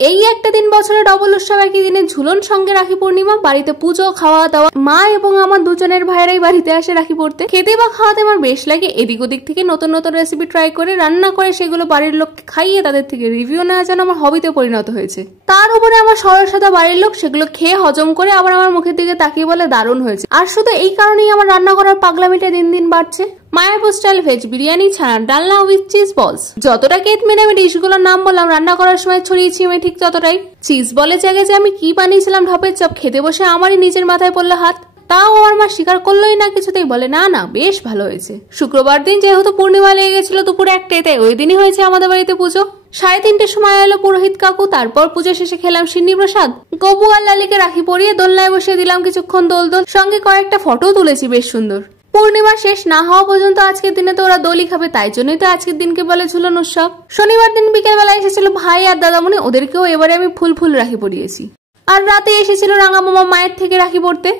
এই একটা দিন বছরে ডবল উৎসব, একই দিনে ঝুলন, সঙ্গে রাখি পূর্ণিমা, বাড়িতে পুজো, খাওয়া দাওয়া। মা এবং আমার দুজনের ভাইয়েরাই বাড়িতে আসে রাখি পড়তে। খেতে বা খাওয়াতে আমার বেশ লাগে। এদিক ওদিক থেকে নতুন নতুন রেসিপি ট্রাই করে রান্না করে সেগুলো বাড়ির লোককে খাইয়ে তাদের থেকে রিভিউ নেওয়া যেন আমার হবিতে পরিণত হয়েছে। তার উপরে আমার সরসাদা বাড়ির লোক সেগুলো খেয়ে হজম করে আবার আমার মুখের দিকে তাকিয়ে বলে দারুণ হয়েছে। আর শুধু এই কারণেই আমার রান্না করার পাগলামিটা দিন দিন বাড়ছে। মায়াপুর স্টাইল ভেজ বিরিয়ানি, ছানার ডালনা উইথ চিজ বলস। যতটা কেট মেনে আমি ডিশগুলোর নাম বললাম, রান্না করার সময় ছড়িয়েছি আমি ঠিক ততটাই। চিজ বলের জায়গায় যে আমি কি বানিয়েছিলাম ঢপের চপ, খেতে বসে আমারই নিজের মাথায় পড়লো হাত। তাও আমার মা স্বীকার করলোই না কিছুতেই, বলে না না বেশ ভালো হয়েছে। শুক্রবার দিন যেহেতু পূর্ণিমা লেগে গেছিল দুপুরে 1টায়, তাই ওই দিনই হয়েছে আমাদের বাড়িতে পুজো। 3:30টার সময় এলো পুরোহিত কাকু। তারপর পুজো শেষে খেলাম সিন্নি প্রসাদ। গবু আর লালিকে রাখি পরিয়ে দোলনায় বসিয়ে দিলাম কিছুক্ষণ দোল, সঙ্গে কয়েকটা ফটো তুলেছি বেশ সুন্দর। পূর্ণিমা শেষ না হওয়া পর্যন্ত আজকের দিনে তো ওরা দোলই খাবে, তাই জন্যই তো আজকের দিনকে বলে ঝুলন উৎসব। শনিবার দিন বিকেল বেলা এসেছিল ভাই আর দাদামণি, ওদেরকেও এবারে আমি ফুল রাখি পরিয়েছি। আর রাতে এসেছিল রাঙা মামা মায়ের থেকে রাখি পড়তে।